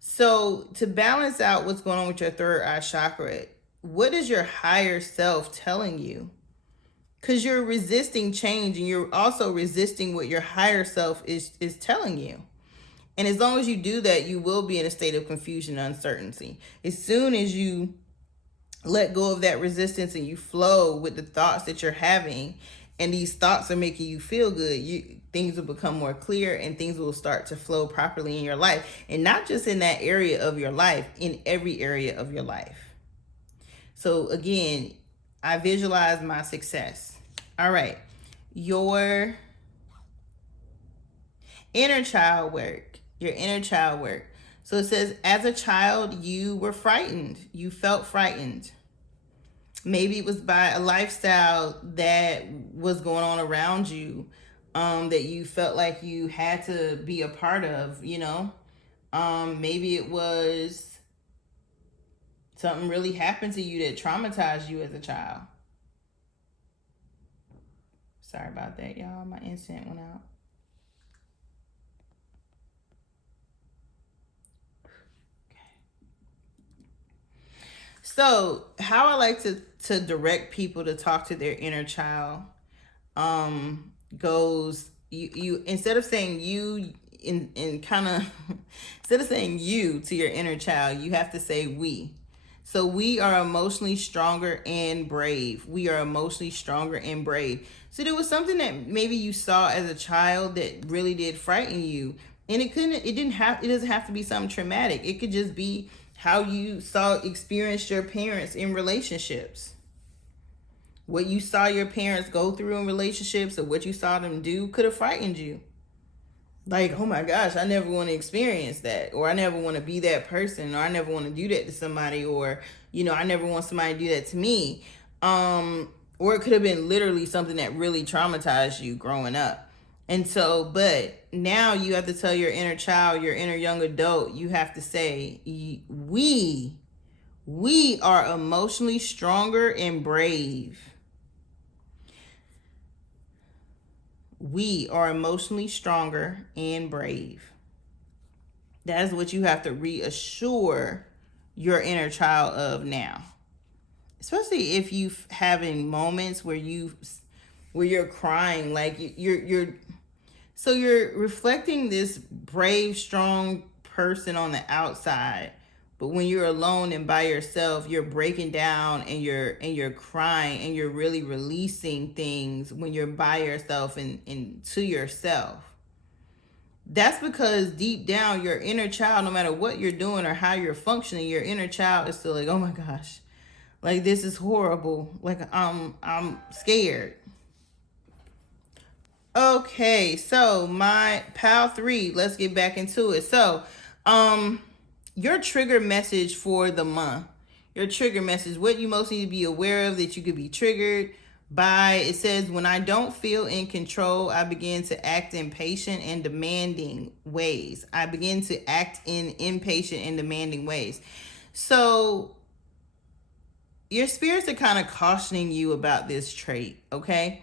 So to balance out what's going on with your third eye chakra, what is your higher self telling you? Because you're resisting change and you're also resisting what your higher self is telling you. And as long as you do that, you will be in a state of confusion and uncertainty. As soon as you let go of that resistance and you flow with the thoughts that you're having, and these thoughts are making you feel good, things will become more clear and things will start to flow properly in your life. And not just in that area of your life, in every area of your life. So again, I visualize my success. All right. Your inner child work. Your inner child work. So it says, as a child, you were frightened. You felt frightened. Maybe it was by a lifestyle that was going on around you, that you felt like you had to be a part of, maybe it was something really happened to you that traumatized you as a child. Sorry about that, y'all. My incense went out. So how I like to direct people to talk to their inner child goes, you instead of saying you in kind of instead of saying you to your inner child, you have to say we. So we are emotionally stronger and brave. We are emotionally stronger and brave. So there was something that maybe you saw as a child that really did frighten you. And it doesn't have to be something traumatic. It could just be how you experienced your parents in relationships. What you saw your parents go through in relationships, or what you saw them do, could have frightened you. Like, oh my gosh, I never want to experience that, or I never want to be that person, or I never want to do that to somebody, or I never want somebody to do that to me. Or it could have been literally something that really traumatized you growing up. And so, but now you have to tell your inner child, your inner young adult, you have to say, we are emotionally stronger and brave. We are emotionally stronger and brave. That is what you have to reassure your inner child of now. Especially if you having moments where you're crying, like you're reflecting this brave, strong person on the outside, but when you're alone and by yourself, you're breaking down and you're crying and you're really releasing things when you're by yourself and to yourself. That's because deep down, your inner child, no matter what you're doing or how you're functioning, your inner child is still like, oh my gosh, like this is horrible. Like I'm scared. Okay, so my pal 3, let's get back into it. So, your trigger message for the month, your trigger message, what you most need to be aware of that you could be triggered by. It says, when I don't feel in control, I begin to act impatient and demanding ways. I begin to act in impatient and demanding ways. So your spirits are kind of cautioning you about this trait, okay?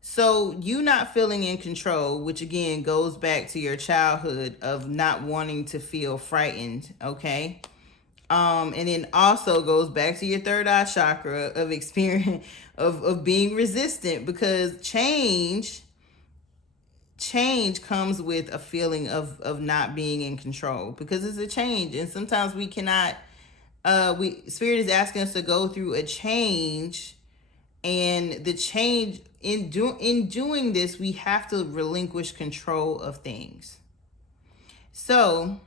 So you not feeling in control, which again goes back to your childhood of not wanting to feel frightened, okay? And then also goes back to your third eye chakra of experience of being resistant, because change comes with a feeling of not being in control, because it's a change, and sometimes we cannot spirit is asking us to go through a change, and the change in doing this, we have to relinquish control of things. So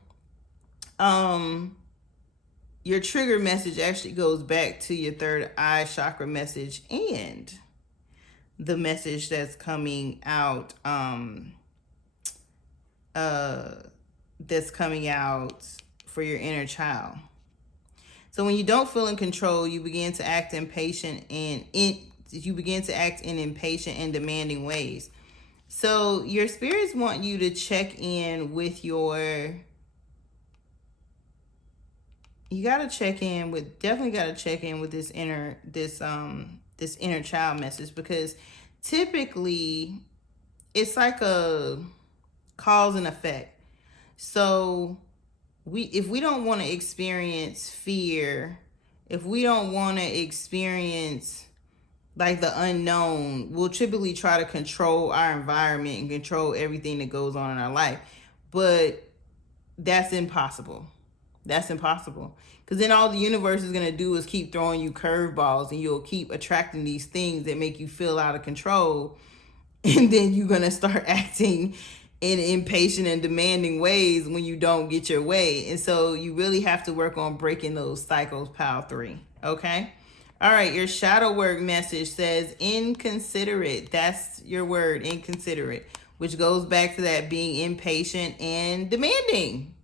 your trigger message actually goes back to your third eye chakra message, and the message that's coming out for your inner child. So when you don't feel in control, you begin to act impatient and in impatient and demanding ways. So your spirits want you to check in with definitely got to check in with this inner child message, because typically it's like a cause and effect. So if we don't want to experience fear, if we don't want to experience like the unknown, we'll typically try to control our environment and control everything that goes on in our life. But that's impossible. That's impossible. Because then all the universe is going to do is keep throwing you curveballs, and you'll keep attracting these things that make you feel out of control. And then you're going to start acting in impatient and demanding ways when you don't get your way. And so you really have to work on breaking those cycles, pile 3. Okay? All right, your shadow work message says inconsiderate. That's your word, inconsiderate, which goes back to that being impatient and demanding.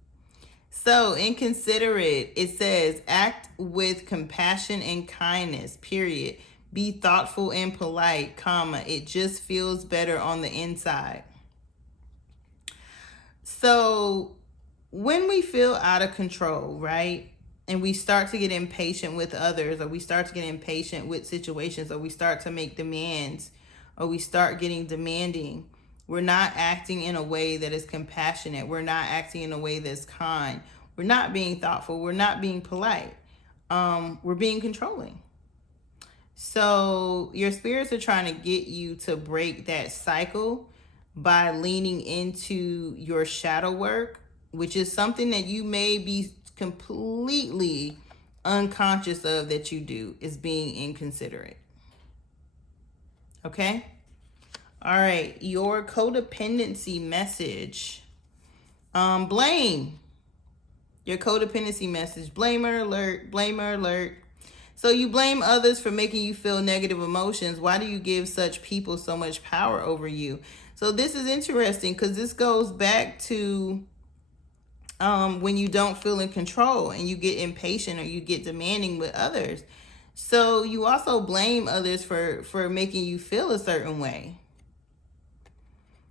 So inconsiderate, it says act with compassion and kindness, period. Be thoughtful and polite, comma. It just feels better on the inside. So when we feel out of control, right, and we start to get impatient with others, or we start to get impatient with situations, or we start to make demands, or we start getting demanding, we're not acting in a way that is compassionate. We're not acting in a way that's kind. We're not being thoughtful. We're not being polite. We're being controlling. So your spirits are trying to get you to break that cycle by leaning into your shadow work, which is something that you may be completely unconscious of that you do, is being inconsiderate. Okay? All right, your codependency message. Blame. Your codependency message. Blamer alert, blamer alert. So you blame others for making you feel negative emotions. Why do you give such people so much power over you? So this is interesting, because this goes back to when you don't feel in control and you get impatient or you get demanding with others. So you also blame others for making you feel a certain way.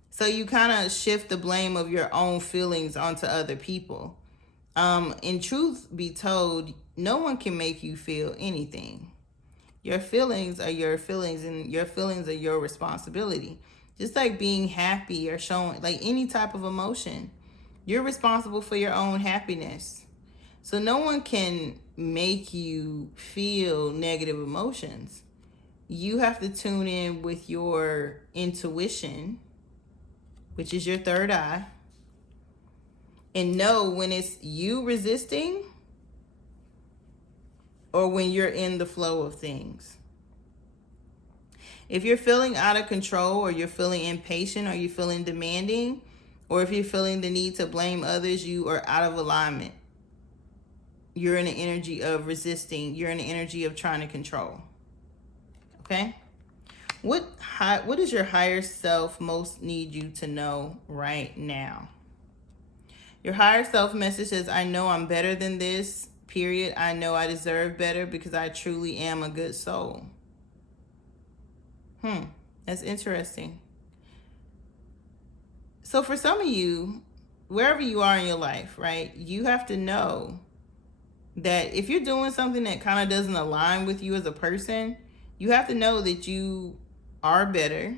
So you kind of shift the blame of your own feelings onto other people. In truth be told, no one can make you feel anything. Your feelings are your feelings, and your feelings are your responsibility. Just like being happy or showing like any type of emotion, you're responsible for your own happiness. So no one can make you feel negative emotions. You have to tune in with your intuition, which is your third eye, and know when it's you resisting or when you're in the flow of things. If you're feeling out of control, or you're feeling impatient, or you're feeling demanding, or if you're feeling the need to blame others, you are out of alignment. You're in the energy of resisting. You're in the energy of trying to control. Okay? What does your higher self most need you to know right now? Your higher self message says, I know I'm better than this, period. I know I deserve better because I truly am a good soul. That's interesting. So for some of you, wherever you are in your life, right, you have to know that if you're doing something that kind of doesn't align with you as a person, you have to know that you are better,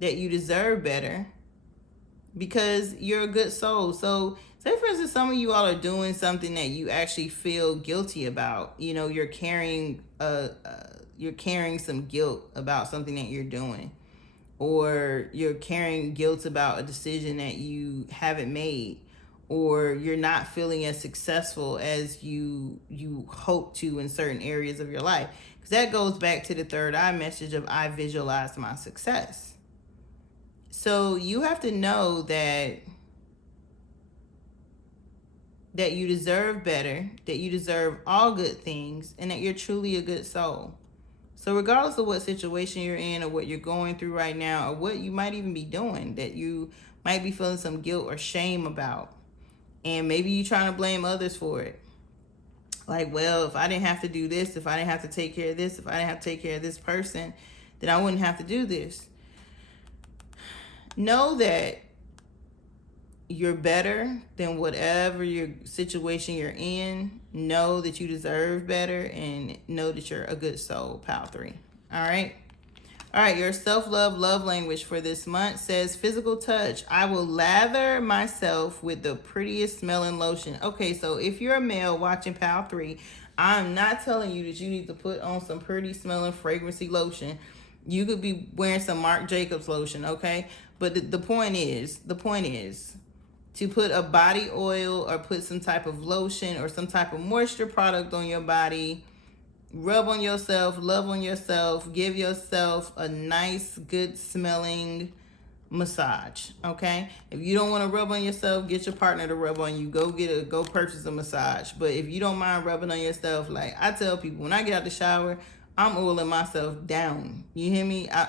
that you deserve better, because you're a good soul. So say for instance, some of you all are doing something that you actually feel guilty about. You know, you're carrying some guilt about something that you're doing, or you're carrying guilt about a decision that you haven't made, or you're not feeling as successful as you hope to in certain areas of your life. Because that goes back to the third eye message of I visualize my success. So you have to know that you deserve better, that you deserve all good things, and that you're truly a good soul. So regardless of what situation you're in, or what you're going through right now, or what you might even be doing that you might be feeling some guilt or shame about, and maybe you're trying to blame others for it. Like, well, if I didn't have to do this, if I didn't have to take care of this, if I didn't have to take care of this person, then I wouldn't have to do this. Know that you're better than whatever your situation you're in. Know that you deserve better, and know that you're a good soul, pal 3. All right. All right, your self-love love language for this month says physical touch. I will lather myself with the prettiest smelling lotion. Okay, so if you're a male watching pal 3, I'm not telling you that you need to put on some pretty smelling fragrancy lotion. You could be wearing some Marc Jacobs lotion, okay? But the point is to put a body oil or put some type of lotion or some type of moisture product on your body. Rub on yourself, love on yourself, give yourself a nice, good smelling massage, okay? If you don't want to rub on yourself, get your partner to rub on you. Go purchase a massage. But if you don't mind rubbing on yourself, like I tell people, when I get out the shower, I'm oiling myself down. You hear me? I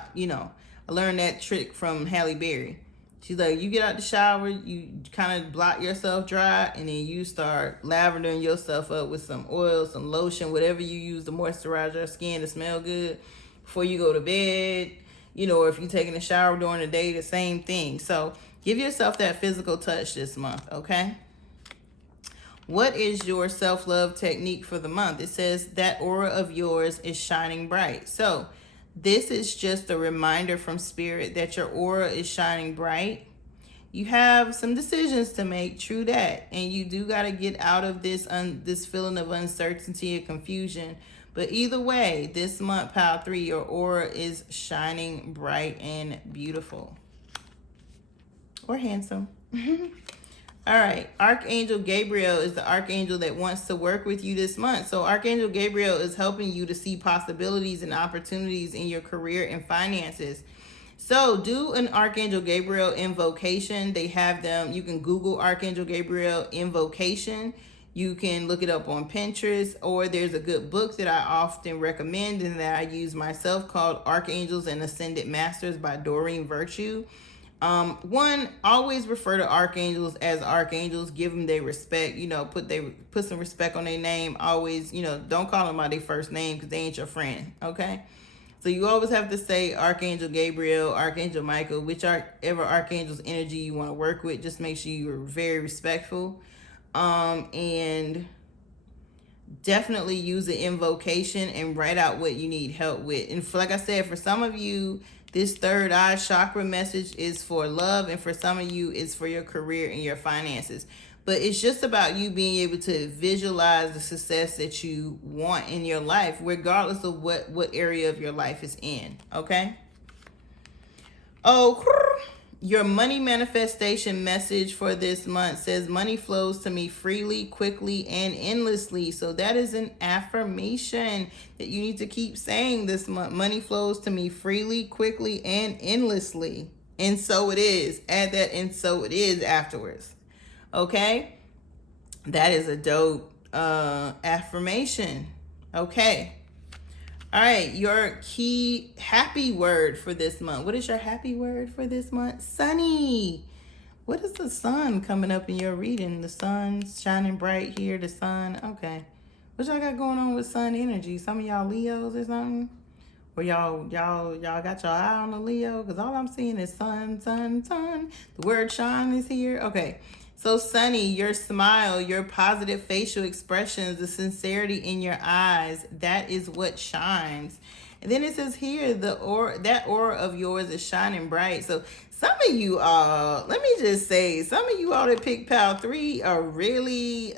learned that trick from Halle Berry. She's like, you get out the shower, you kind of blot yourself dry, and then you start lavendering yourself up with some oil, some lotion, whatever you use to moisturize your skin to smell good before you go to bed. You know, or if you're taking a shower during the day, the same thing. So give yourself that physical touch this month, okay? What is your self-love technique for the month? It says that aura of yours is shining bright. So this is just a reminder from Spirit that your aura is shining bright. You have some decisions to make, true that. And you do got to get out of this feeling of uncertainty and confusion. But either way, this month, pal 3, your aura is shining bright and beautiful. Or handsome. All right, Archangel Gabriel is the archangel that wants to work with you this month. So Archangel Gabriel is helping you to see possibilities and opportunities in your career and finances. So do an Archangel Gabriel invocation. They have them. You can Google Archangel Gabriel invocation. You can look it up on Pinterest, or there's a good book that I often recommend and that I use myself called Archangels and Ascended Masters by Doreen Virtue. One, always refer to archangels as archangels. Give them their respect. You know, put some respect on their name. Always, you know, don't call them by their first name because they ain't your friend. Okay, so you always have to say Archangel Gabriel, Archangel Michael, whichever archangel's energy you want to work with. Just make sure you're very respectful. And definitely use an invocation and write out what you need help with. And like I said, for some of you, this third eye chakra message is for love, and for some of you, it's for your career and your finances. But it's just about you being able to visualize the success that you want in your life, regardless of what area of your life is in, okay? Oh, your money manifestation message for this month says money flows to me freely, quickly, and endlessly. So that is an affirmation that you need to keep saying this month. Money flows to me freely, quickly, and endlessly. And so it is. Add that "and so it is" afterwards. Okay? That is a dope affirmation. Okay. All right, your key happy word for this month. What is your happy word for this month? Sunny. What is the sun coming up in your reading? The sun's shining bright here, the sun. Okay. What y'all got going on with sun energy? Some of y'all Leos or something? Or y'all got your eye on the Leo? Because all I'm seeing is sun, sun, sun. The word shine is here. Okay. So, Sunny, your smile, your positive facial expressions, the sincerity in your eyes, that is what shines. And then it says here, that aura of yours is shining bright. So, some of you all, let me just say, some of you all that pick Pal 3 are really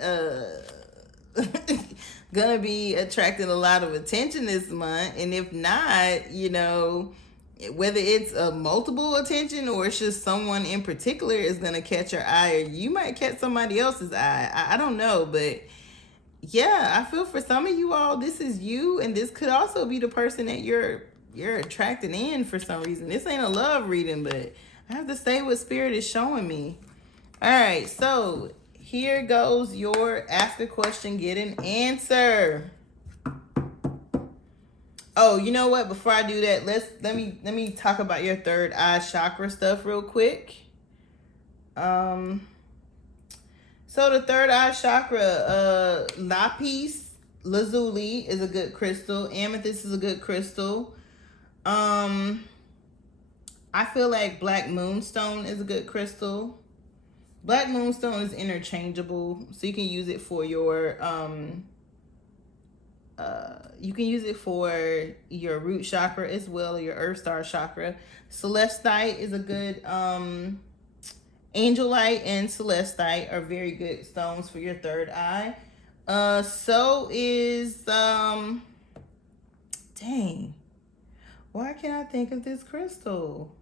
gonna be attracting a lot of attention this month. And if not, whether it's a multiple attention or it's just someone in particular is going to catch your eye, or you might catch somebody else's eye. I don't know, but yeah, I feel for some of you all, this is you, and this could also be the person that you're attracting in for some reason. This ain't a love reading, but I have to say what spirit is showing me. All right, so here goes your ask a question, get an answer. Oh, you know what? Before I do that, let me talk about your third eye chakra stuff real quick. So the third eye chakra, lapis lazuli is a good crystal. Amethyst is a good crystal. I feel like black moonstone is a good crystal. Black moonstone is interchangeable, so you can use it for your root chakra as well, or your earth star chakra. Celestite is a good angelite and celestite are very good stones for your third eye. So is dang, why can't I think of this crystal?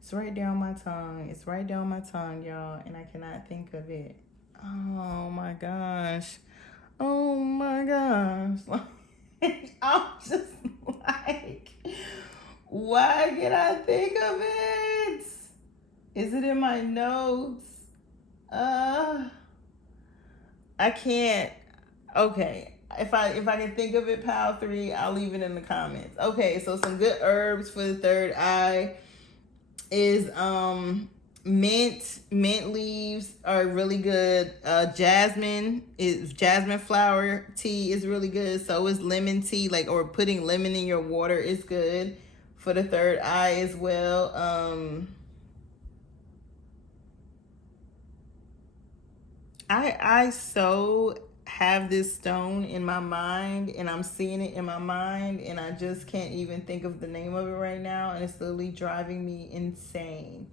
It's right down my tongue. It's right down my tongue, y'all, and I cannot think of it. Oh my gosh. Oh my gosh. I'm just like, why can I think of it? Is it in my notes? I can't. Okay. If I can think of it, Pal 3, I'll leave it in the comments. Okay, so some good herbs for the third eye is mint leaves are really good. Jasmine flower tea is really good. So is lemon tea, or putting lemon in your water is good for the third eye as well. I so have this stone in my mind, and I'm seeing it in my mind, and I just can't even think of the name of it right now, and it's literally driving me insane.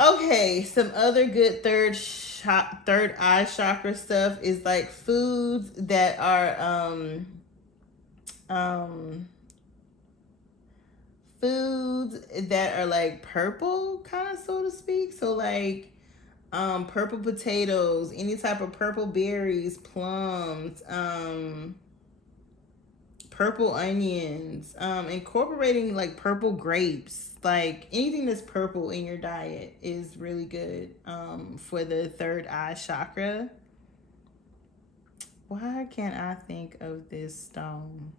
Okay, some other good third eye chakra stuff is like foods that are like purple, kind of, so to speak. So like purple potatoes, any type of purple berries, plums, purple onions, incorporating like purple grapes, like anything that's purple in your diet is really good for the third eye chakra. Why can't I think of this stone?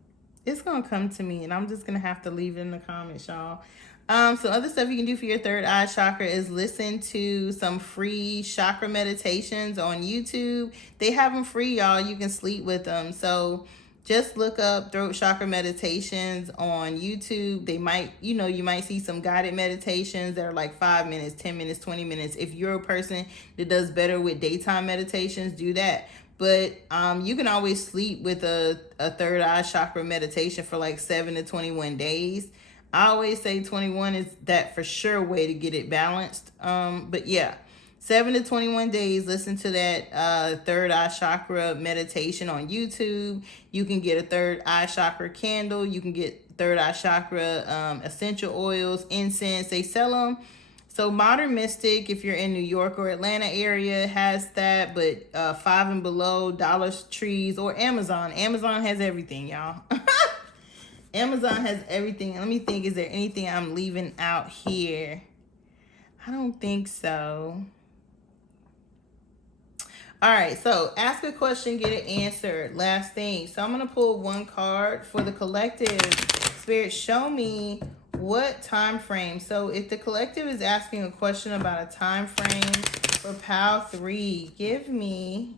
It's gonna come to me, and I'm just gonna have to leave it in the comments, y'all. So other stuff you can do for your third eye chakra is listen to some free chakra meditations on YouTube. They have them free, y'all. You can sleep with them. So just look up throat chakra meditations on YouTube. They might, you might see some guided meditations that are like 5 minutes, 10 minutes, 20 minutes. If you're a person that does better with daytime meditations, do that. But you can always sleep with a third eye chakra meditation for like 7 to 21 days. I always say 21 is that for sure way to get it balanced. But yeah, 7 to 21 days, listen to that third eye chakra meditation on YouTube. You can get a third eye chakra candle. You can get third eye chakra essential oils, incense. They sell them. So Modern Mystic, if you're in New York or Atlanta area, has that. But Five and Below, Dollar Trees, or Amazon. Amazon has everything, y'all. Amazon has everything. Let me think, is there anything I'm leaving out here? I don't think so. All right, so ask a question, get it answered. Last thing. So I'm going to pull one card for the collective. Spirit, show me what time frame. So if the collective is asking a question about a time frame for PAL 3, give me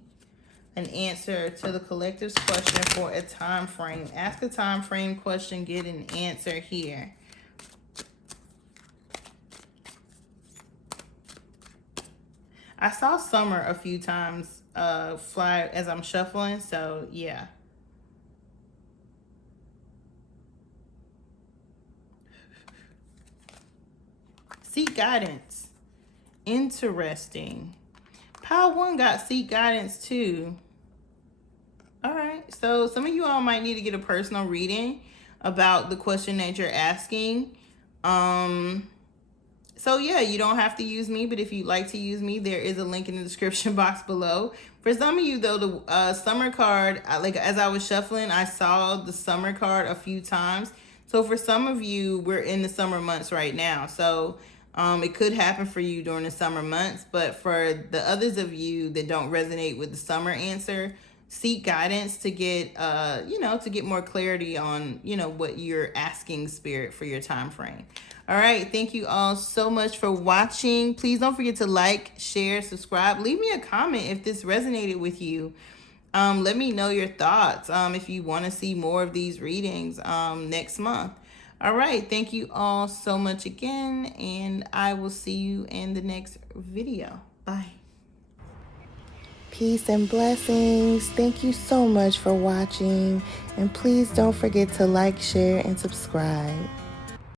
an answer to the collective's question for a time frame. Ask a time frame question, get an answer here. I saw summer a few times fly as I'm shuffling, so yeah. Seek guidance. Interesting. Pile 1 got seek guidance too. All right, so some of you all might need to get a personal reading about the question that you're asking. So yeah, you don't have to use me, but if you'd like to use me, there is a link in the description box below. For some of you though, the summer card, like as I was shuffling, I saw the summer card a few times. So for some of you, we're in the summer months right now. So it could happen for you during the summer months, but for the others of you that don't resonate with the summer answer, seek guidance to get to get more clarity on what you're asking spirit for your time frame. All right, thank you all so much for watching. Please don't forget to like, share, subscribe. Leave me a comment if this resonated with you. Let me know your thoughts if you want to see more of these readings next month. All right, thank you all so much again, and I will see you in the next video. Bye. Peace and blessings. Thank you so much for watching, and please don't forget to like, share, and subscribe.